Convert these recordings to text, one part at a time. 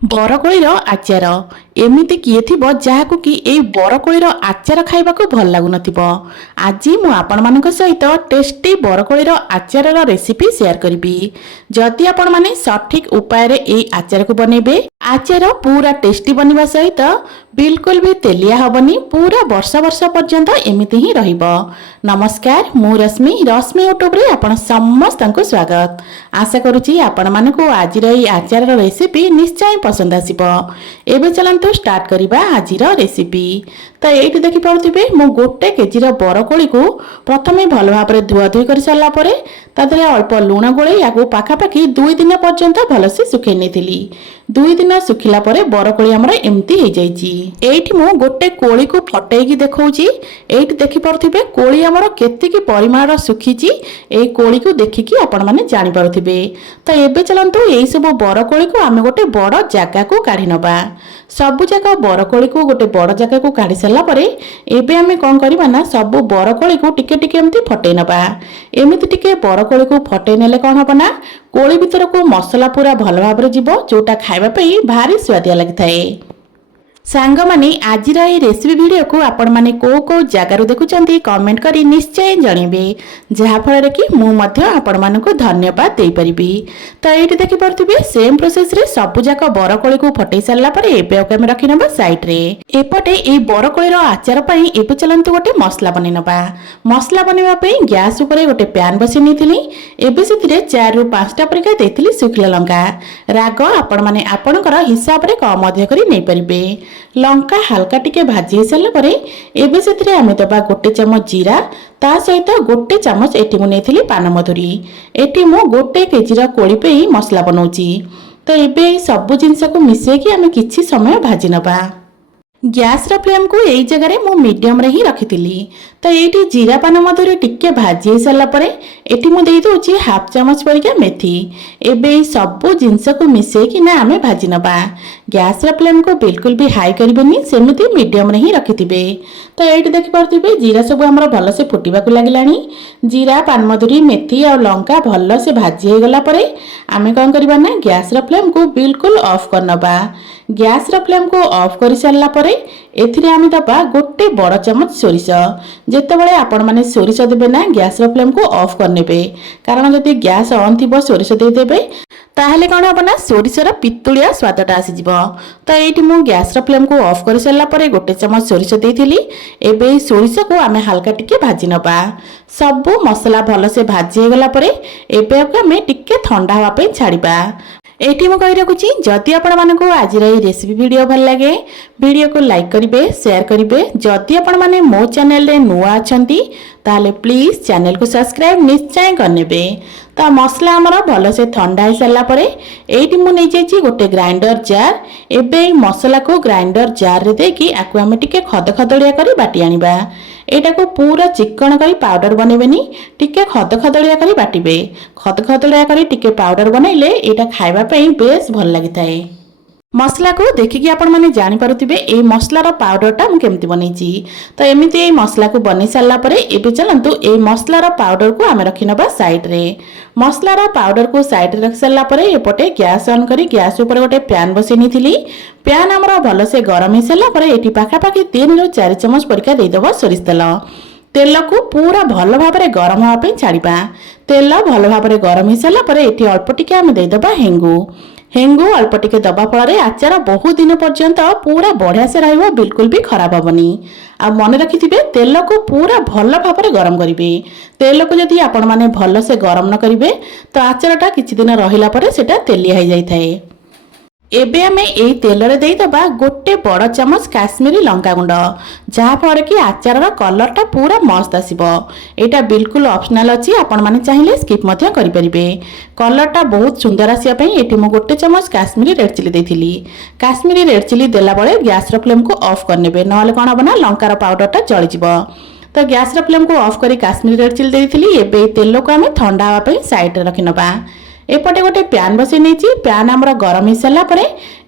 ବରକୋଳିର ଆଚାର ଏମିତି କିଏ ଥିବ ଯାହାକୁ କି ଏଇ ବରକୋଳିର ଆଚାର ଖାଇବାକୁ ଭଲ ଲାଗୁନଥିବ। ଆଜି ମୁଁ ଆପଣମାନଙ୍କ ସହିତ ଟେଷ୍ଟି ବରକୋଳିର ଆଚାରର ରେସିପି ସେୟାର କରିବି। ଯଦି ଆପଣମାନେ ସଠିକ୍ ଉପାୟରେ ଏଇ ଆଚାରକୁ ବନେଇବେ, ଆଚାର ପୁରା ଟେଷ୍ଟି ବନିବା ସହିତ ବିଲକୁଲ ବି ତେଲିଆ ହବନି, ପୁରା ବର୍ଷ ବର୍ଷ ପର୍ଯ୍ୟନ୍ତ ଏମିତି ହିଁ ରହିବ। ନମସ୍କାର, ମୁଁ ରଶ୍ମି ୟୁଟ୍ୟୁବରେ ଆପଣ ସମସ୍ତଙ୍କୁ ସ୍ୱାଗତ। ଆଶା କରୁଛି ଆପଣମାନଙ୍କୁ ଆଜିର ଏଇ ଆଚାରର ରେସିପି ନିଶ୍ଚୟ ପସନ୍ଦ ଆସିବ। ଏବେ ଚାଲନ୍ତୁ ଷ୍ଟାର୍ଟ କରିବା ଆଜିର ରେସିପି। ତ ଏଇଠି ଦେଖିପାରୁଥିବେ ମୁଁ 1 କେଜିର ବରକୋଳିକୁ ପ୍ରଥମେ ଭଲ ଭାବରେ ଧୁଆଧୁଇ କରି ସାରିଲା ପରେ ତା ଦେହରେ ଅଳ୍ପ ଲୁଣ ଗୋଳେଇ ୟାକୁ ପାଖାପାଖି 2 ଦିନ ପର୍ଯ୍ୟନ୍ତ ଭଲସେ ଶୁଖେଇ ନେଇଥିଲି। 2 ଦିନ ଶୁଖିଲା ପରେ ବରକୋଳି ଆମର ଏମିତି ହେଇଯାଇଛି। ଏଇଠି ମୁଁ ଗୋଟେ କୋଳିକୁ ଫଟେଇକି ଦେଖଉଛି। ଏଇଠି ଦେଖିପାରୁଥିବେ କୋଳି ଆମର କେତିକି ପରିମାଣର ଶୁଖିଛି, ଏଇ କୋଳିକୁ ଦେଖିକି ଆପଣମାନେ ଜାଣିପାରୁଥିବେ। ତ ଏବେ ଚାଲନ୍ତୁ ଏଇସବୁ ବରକୋଳିକୁ ଆମେ ଗୋଟେ ବଡ଼ ଜାଗାକୁ କାଢ଼ି ନେବା। ସବୁଯାକ ବରକୋଳିକୁ ଗୋଟେ ବଡ଼ ଜାଗାକୁ କାଢ଼ି ସାରିଲା ପରେ ଏବେ ଆମେ କ'ଣ କରିବା ନା, ସବୁ ବରକୋଳିକୁ ଟିକେ ଟିକେ ଏମିତି ଫଟେଇ ନେବା। ଏମିତି ଟିକେ ବରକୋଳିକୁ ଫଟେଇ ନେଲେ କ'ଣ ହେବ ନା, କୋଳି ଭିତରକୁ ମସଲା ପୁରା ଭଲ ଭାବରେ ଯିବ, ଯେଉଁଟା ଖାଇବା ପାଇଁ ଭାରି ସୁଆଦିଆ ଲାଗିଥାଏ। ସାଙ୍ଗମାନେ ଆଜିର ଏହି ରେସିପି ଭିଡ଼ିଓକୁ ଆପଣମାନେ କେଉଁ କେଉଁ ଜାଗାରୁ ଦେଖୁଛନ୍ତି କମେଣ୍ଟ କରି ନିଶ୍ଚୟ ଜଣାଇବେ, ଯାହାଫଳରେ କି ମୁଁ ମଧ୍ୟ ଆପଣମାନଙ୍କୁ ଧନ୍ୟବାଦ ଦେଇପାରିବି। ତ ଏଇଠି ଦେଖିପାରୁଥିବେ ସେମ୍ ପ୍ରୋସେସରେ ସବୁଯାକ ବରକୋଳିକୁ ଫଟେଇ ସାରିଲା ପରେ ଏବେ ଆମେ ରଖିନେବା ସାଇଡ୍ରେ। ଏପଟେ ଏଇ ବରକୋଳିର ଆଚାର ପାଇଁ ଏବେ ଚାଲନ୍ତୁ ଗୋଟେ ମସଲା ବନେଇ ନେବା। ମସଲା ବନେଇବା ପାଇଁ ଗ୍ୟାସ୍ ଉପରେ ଗୋଟେ ପ୍ୟାନ୍ ବସେଇ ନେଇଥିଲି। ଏବେ ସେଥିରେ 4ରୁ 5ଟା ପରିକା ଦେଇଥିଲି ଶୁଖିଲା ଲଙ୍କା। ରାଗ ଆପଣମାନେ ଆପଣଙ୍କର ହିସାବରେ କମ୍ ଅଧିକ କରି ନେଇପାରିବେ। ଲଙ୍କା ହାଲକା ଟିକେ ଭାଜି ହେଇସାରିଲା ପରେ ଏବେ ସେଥିରେ ଆମେ ଦେବା 1 ଚାମଚ ଜିରା, ତା ସହିତ 1 ଚାମଚ ଏଠି ମୁଁ ନେଇଥିଲି ପାନମଧୁରୀ। ଏଠି ମୁଁ 1 କେଜିର କୋଳି ପାଇଁ ମସଲା ବନାଉଛି। ତ ଏବେ এই ସବୁ ଜିନିଷକୁ ମିଶେଇକି ଆମେ କିଛି ସମୟ ଭାଜି ନେବା। ଗ୍ୟାସ୍ର ଫ୍ଲେମ୍କୁ ଏଇ ଜାଗାରେ ମୁଁ ମିଡ଼ିୟମ୍ରେ ହିଁ ରଖିଥିଲି। ତ ଏଇଠି ଜିରା ପାନମଧୁରୀ ଟିକେ ଭାଜି ହେଇସାରିଲା ପରେ ଏଠି ମୁଁ ଦେଇଦେଉଛି 1/2 ଚାମଚ ପରିକା ମେଥି। ଏବେ এই ସବୁ ଜିନିଷକୁ ମିଶେଇକି ନା ଆମେ ଭାଜି ନେବା। ଗ୍ୟାସ୍ର ଫ୍ଲେମ୍କୁ ବିଲକୁଲ ବି ହାଇ କରିବେନି, ସେମିତି ମିଡ଼ିୟମ୍ରେ ହିଁ ରଖିଥିବେ। ତ ଏଇଠି ଦେଖିପାରୁଥିବେ ଜିରା ସବୁ ଆମର ଭଲସେ ଫୁଟିବାକୁ ଲାଗିଲାଣି। ଜିରା, ପାନମଧୁରୀ, ମେଥି ଆଉ ଲଙ୍କା ଭଲସେ ଭାଜି ହେଇଗଲା ପରେ ଆମେ କ'ଣ କରିବା ନା, ଗ୍ୟାସ୍ର ଫ୍ଲେମ୍କୁ ବିଲକୁଲ ଅଫ୍ କରିନେବା। ଗ୍ୟାସ୍ର ଫ୍ଲେମ୍କୁ ଅଫ୍ କରିସାରିଲା ପରେ ଏଥିରେ ଆମେ ଦେବା 1 ବଡ଼ ଚାମଚ ସୋରିଷ। ଯେତେବେଳେ ଆପଣମାନେ ସୋରିଷ ଦେବେ ନା, ଗ୍ୟାସ୍ର ଫ୍ଲେମ୍କୁ ଅଫ୍ କରିନେବେ, କାରଣ ଯଦି ଗ୍ୟାସ୍ ଅନ୍ ଥିବ ସୋରିଷ ଦେଇଦେବେ ତାହେଲେ କ'ଣ ହେବ ନା, ସୋରିଷର ପିତୁଳିଆ ସ୍ୱାଦଟା ଆସିଯିବ। ତ ଏଇଠି ମୁଁ ଗ୍ୟାସ୍ର ଫ୍ଲେମ୍କୁ ଅଫ୍ କରିସାରିଲା ପରେ 1 ଚାମଚ ସୋରିଷ ଦେଇଥିଲି। ଏବେ এই ସୋରିଷକୁ ଆମେ ହାଲକା ଟିକେ ଭାଜି ନେବା। ସବୁ ମସଲା ଭଲସେ ଭାଜି ହେଇଗଲା ପରେ ଏବେ ଆମେ ଟିକେ ଥଣ୍ଡା ହେବା ପାଇଁ ଛାଡ଼ିବା। ଏଇଠି ମୁଁ କହି ରଖୁଛି, ଯଦି ଆପଣମାନଙ୍କୁ ଆଜିର ଏହି ରେସିପି ଭିଡ଼ିଓ ଭଲ ଲାଗେ ଭିଡ଼ିଓକୁ ଲାଇକ୍ କରିବେ, ସେୟାର କରିବେ। ଯଦି ଆପଣମାନେ ମୋ ଚ୍ୟାନେଲରେ ନୂଆ ଅଛନ୍ତି ତାହେଲେ ପ୍ଲିଜ୍ ଚ୍ୟାନେଲକୁ ସବସ୍କ୍ରାଇବ୍ ନିଶ୍ଚୟ କରିନେବେ। ତ ମସଲା ଆମର ଭଲସେ ଥଣ୍ଡା ହେଇସାରିଲା ପରେ ଏଇଠି ମୁଁ ନେଇଯାଇଛି ଗୋଟେ ଗ୍ରାଇଣ୍ଡର ଜାର୍। ଏବେ এই ମସଲାକୁ ଗ୍ରାଇଣ୍ଡର ଜାର୍ରେ ଦେଇକି ଆକୁ ଆମେ ଟିକେ ଖଦଖଦଳିଆ କରି ବାଟି ଆଣିବା। ଏଇଟାକୁ ପୁରା ଚିକଣ କରି ପାଉଡର ବନେଇବେନି, ଟିକେ ଖଦଖଦଳିଆ କରି ବାଟିବେ। ଖଦଖଦଳିଆ କରି ଟିକେ ପାଉଡର ବନେଇଲେ ଏଇଟା ଖାଇବା ପାଇଁ ବେଶ ଭଲ ଲାଗିଥାଏ। ମସଲାକୁ ଦେଖିକି ଆପଣମାନେ ଜାଣିପାରୁଥିବେ ଏଇ ମସଲାର ପାଉଡରଟା ମୁଁ କେମିତି ବନେଇଛି। ତ ଏମିତି এই ମସଲାକୁ ବନେଇ ସାରିଲା ପରେ ଏବେ ଚାଲନ୍ତୁ এই ମସଲାର ପାଉଡରକୁ ଆମେ ରଖିନେବା ସାଇଡ୍ରେ। ମସଲାର ପାଉଡରକୁ ସାଇଡ୍ରେ ରଖି ସାରିଲା ପରେ ଏପଟେ ଗ୍ୟାସ୍ ଅନ୍ କରି ଗ୍ୟାସ୍ ଉପରେ ଗୋଟେ ପ୍ୟାନ୍ ବସେଇ ନେଇଥିଲି। ପ୍ୟାନ୍ ଆମର ଭଲସେ ଗରମ ହେଇସାରିଲା ପରେ ଏଠି ପାଖାପାଖି 3ରୁ 4 ଚାମଚ ପରିକା ଦେଇଦେବ ସୋରିଷ ତେଲ। ତେଲକୁ ପୁରା ଭଲ ଭାବରେ ଗରମ ହେବା ପାଇଁ ଛାଡ଼ିବା। ତେଲ ଭଲ ଭାବରେ ଗରମ ହେଇସାରିଲା ପରେ ଏଠି ଅଳ୍ପ ଟିକେ ଆମେ ଦେଇଦେବା ହେଙ୍ଗୁ। ହେଙ୍ଗୁ ଅଳ୍ପ ଟିକେ ଦେବା ଫଳରେ ଆଚାର ବହୁତ ଦିନ ପର୍ଯ୍ୟନ୍ତ ପୁରା ବଢ଼ିଆସେ ରହିବ, ବିଲକୁଲ ବି ଖରାପ ହେବନି। ଆଉ ମନେ ରଖିଥିବେ ତେଲକୁ ପୁରା ଭଲ ଭାବରେ ଗରମ କରିବେ। ତେଲକୁ ଯଦି ଆପଣମାନେ ଭଲସେ ଗରମ ନ କରିବେ ତ ଆଚାରଟା କିଛି ଦିନ ରହିଲା ପରେ ସେଟା ତେଲିଆ ହେଇଯାଇଥାଏ। ଏବେ ଆମେ এই ତେଲରେ ଦେଇଦେବା 1 ବଡ଼ ଚାମଚ କାଶ୍ମୀରୀ ଲଙ୍କାଗୁଣ୍ଡ, ଯାହାଫଳରେ କି ଆଚାରର କଲରଟା ପୁରା ମସ୍ତ ଆସିବ। ଏଇଟା ବିଲକୁଲ ଅପସନାଲ ଅଛି, ଆପଣମାନେ ଚାହିଁଲେ ସ୍କିପ୍ ମଧ୍ୟ କରିପାରିବେ। କଲରଟା ବହୁତ ସୁନ୍ଦର ଆସିବା ପାଇଁ ଏଠି ମୁଁ 1 ଚାମଚ କାଶ୍ମୀରୀ ରେଡ୍ ଚିଲି ଦେଇଥିଲି। କାଶ୍ମୀରୀ ରେଡ୍ ଚିଲି ଦେଲାବେଳେ ଗ୍ୟାସ୍ର ଫ୍ଲେମ୍କୁ ଅଫ୍ କରିନେବେ, ନହେଲେ କ'ଣ ହେବ ନା ଲଙ୍କାର ପାଉଡରଟା ଜଳିଯିବ। ତ ଗ୍ୟାସ୍ର ଫ୍ଲେମ୍କୁ ଅଫ୍ କରି କାଶ୍ମୀରୀ ରେଡ୍ ଚିଲି ଦେଇଥିଲି। ଏବେ এই ତେଲକୁ ଆମେ ଥଣ୍ଡା ହେବା ପାଇଁ ସାଇଡ୍ରେ ରଖିନେବା। ଏପଟେ ଗୋଟେ ପ୍ୟାନ୍ ବସେଇ ନେଇଛି। ପ୍ୟାନ୍ ଆମର ଗରମ ହେଇସାରିଲା ପରେ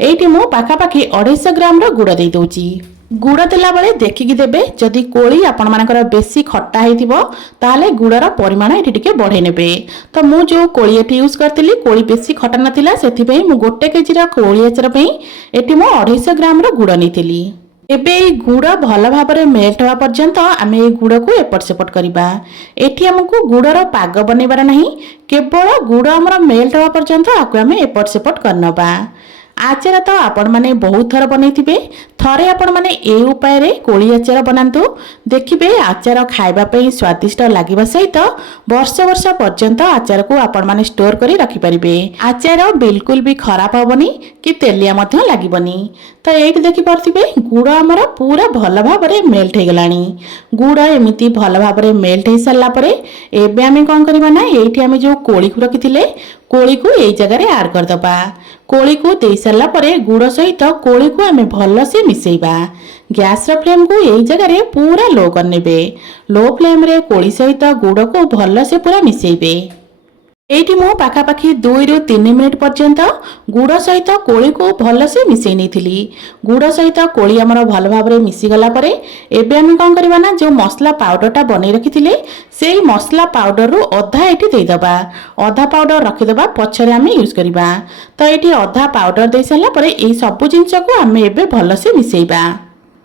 ଏଇଠି ମୁଁ ପାଖାପାଖି 250 ଗ୍ରାମର ଗୁଡ଼ ଦେଇଦେଉଛି। गुड़ देला बेले देखिकी देबे जदि कोली आपण मानकर बेसी खट्टा हेतिबो ताले गुड़र परिमाण एठी टिके बढ़े नेबे। तो मु जो कोली एठी यूज करतिली कोली बेसी खट्टा नथिला सेथि पई मु 1 केजी रा कोली आचार पई एठी मु 250 ग्राम रो गुड़ नेतिली। एबे गुड़ भल भाव में मेल्ट होगा पर्यंत आम ये गुड़ को एपट सेपट करवा। एठी हमको गुड़र पाग बनइबार नहीं, केवल गुड़ आमर मेल्ट होगा पर्यंत आपको आम एपट सेपट करनबा। आचार तो आपण माने बहुत थर बनइथिबे, थरे आपण माने ए उपाय रे कोली आचार बनांतु, देखिबे आचार खाइबा पई स्वादिष्ट लागिबा सहित वर्ष वर्ष पर्यंत आचार को आपण माने स्टोर करी रखि परिबे। आचार बिल्कुल भी खराब होबनी कि तेलिया मध्य लागिबनी। तो एठी देखि परथिबे गुड़ हमर पूरा भल भाव में मेल्ट हो गलानी। गुड़ एमिति भल भाव में मेल्ट हो सारा परे एबे आमे कोन करबा ना, एठी आमे जो कोली को रखिथिले कोली को एई जगह रे ऐड कर दबा। कोली को दे सारा परे गुड़ सहित कोली को आमे भल से मिसेइबा। गैस रो फ्लेम को एई जगह रे पूरा लो कर नेबे। लो फ्लेम रे कोली सहित गुड़ को भल से पूरा मिसेइबे। एठी मो पाखापाखि 2 ରୁ 3 मिनिट पर्यंत गुड़ सहित कोली को भल से मिसई नेथिली। गुड़ सहित कोली हमर भल भाव में मिसी गला परे एबे हम कोन करबा ना, जो मसला पाउडरटा बनै रखिथिले सेई मसला पाउडर रो अधा एठी देई दबा। अधा पाउडर रखि दबा, पछरे हम यूज करबा। तो एठी अधा पाउडर दे साला परे एई सब जिंस को हम एबे भल से मिसेइबा।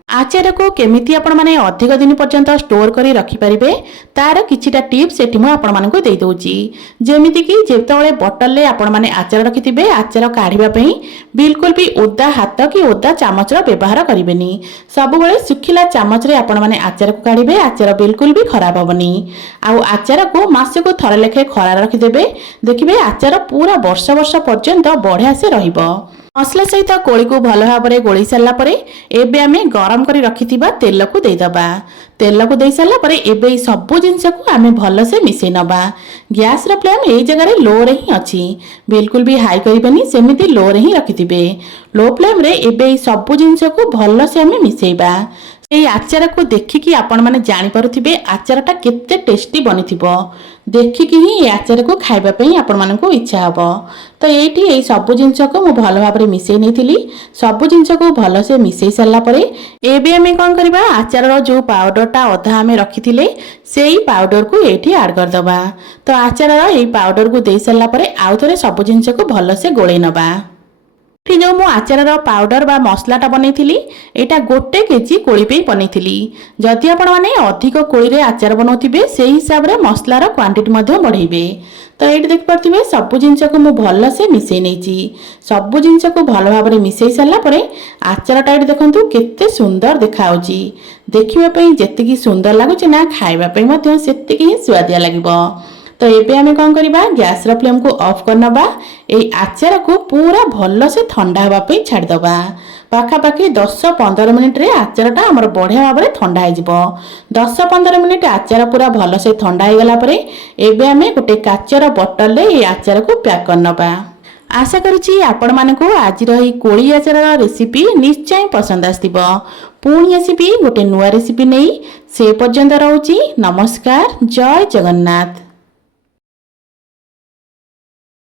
आचार को केमिति आपण माने अधिक दिन पर्यंत स्टोर करी रखि परिबे तार किछिटा टिप्स एठी मु आपण मानकु देई दोउची। जेमिति कि जेतबेले बोतल ले आपण माने आचार रखिथिबे, आचार काढिबा पई बिल्कुल भी ओदा हाथ कि ओदा चामच रो व्यवहार करिबेनी। सब बेले सुखिला चामच रे आपण माने आचार को काढिबे, आचार बिल्कुल भी खराब होबनी। आउ आचार को मासे को थरे लेखे खरा रखि देबे, देखिबे आचार पूरा वर्ष वर्ष पर्यंत बढ़िया से रहिबो। मसला सहित कोली को भल भाव में गोली सारा परे एबे आमे गरम करी रखिथिबा तेल को देई दबा। तेल को देई सारा परे एबे सब जिंस को आमे भल से मिसई नबा। गैस रो फ्लेम एई जगह रे लो रे ही अछि, बिल्कुल भी हाई करिबेनी, सेमिति लो रे ही रखिथिबे। लो फ्लेम रे एबे सब जिंस को भल से आमे मिसेइबा। এই আচার को देखिकी आपण माने जानि पारुथिबे आचारटा केते टेस्टी बनिथिबो। देखिकी ही ए आचार को खाइबा पई आपण मानकु इच्छा हबो। तो एठी ए सब जिंस को मु भल भाव में मिसई नेथिली। सब जिंस को भल से मिसई सारला परे एबे हमें कोन करबा, आचार रो जो पाउडरटा अधा हमें रखिथिले सेई पाउडर को एठी ऐड कर दबा। तो आचार रो ए पाउडर को देई सारला परे आउ थरे सब जिंस को भल से गोळै नबा। जो मु आचार पाउडर बा मसलाटा बनैथिली एटा 1 केजी कोली पे बनैथिली। जदि आपण माने अधिक कोली रे आचार बनौथिबे सेही हिसाब रे मसलार क्वांटिटी मध्ये बढ़ाइबे। तो एठी देख पारथिबे सब जिंस को मु भल से मिसई नेची। सब जिंस को भल भाव में मिसई सारला परे आचारटा एठी देखंतु केते सुंदर देखाउची। देखिबा पई जेतिकी सुंदर लागुची ना, खाइबा पई मध्ये सेतिकी ही स्वादिया लागिबो। तो एबे हमें कौन करिबा, गैस रो फ्लेम को ऑफ करनबा। ए आचार को पूरा भल से ठंडा हवा पे छाड़ दबा। पाखापाखि 10-15 मिनिट रे आचारटा हमर बढ़िया भाव में ठंडा हो जिवो। 10-15 मिनिट आचार पूरा भल से ठंडा हो गला परे एबे हमें गोटे काचर बोतल ले ए आचार को पैक करनबा। आशा करुछि आपण मानकु आज रही कोली आचार रेसिपी निश्चय पसंद आस्तिबो। पुणी आसीबी गोटे नुआ रेसिपी नहीं, से पर्यंत रहउछि। नमस्कार, जय जगन्नाथ।